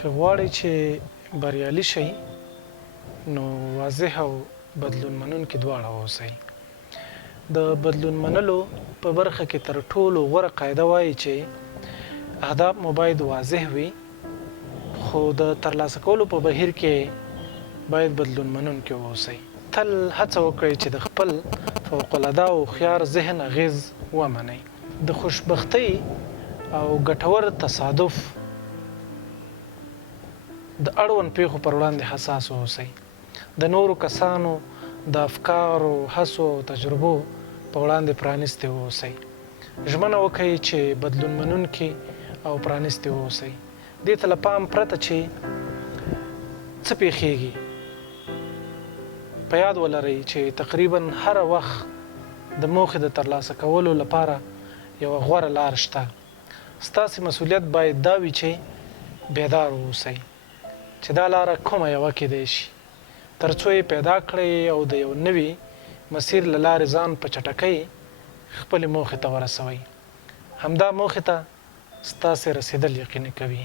که غواړئ چې بریالي شئ نو واضح او بدلون منونکي دواړه واوسئ. د بدلون منلو په برخه کې تر ټولو غوره قاعده وایي چې اهداف مو باید واضح وي، خو د ترلاسه کولو په بهیر کې باید بدلون منونکي واوسئ. تل هڅه وکړئ چې د خپل فوق العاده او هوښیار ذهن اغیز ومنئ. د خوشبختۍ او ګټور تصادف د اړوند پیښو پر وړاندې حساس اوسئ. د نورو کسانو د افکارو، هڅو او تجربو په وړاندې پرانیستي اوسئ. ژمنه وکړئ چې بدلون منونکي او پرانیستي اوسئ. دې ته له پام پرته چې څه پیښیږي، په یاد ولرئ چې تقریبا هر وخت د موخې د ترلاسه کولو لپاره یوه غوره لار شته. ستاسې مسؤلیت باید دا وي چې بیدار اوسئ چې دا لاره کومه یوه کیدی شي، تر څو یې پیدا کړئ او د یو نوي مسیر له لارې ځان په چټکۍ خپلې موخې ته ورسوئ. همدا موخې ته ستاسې رسیدل یقیني کوي.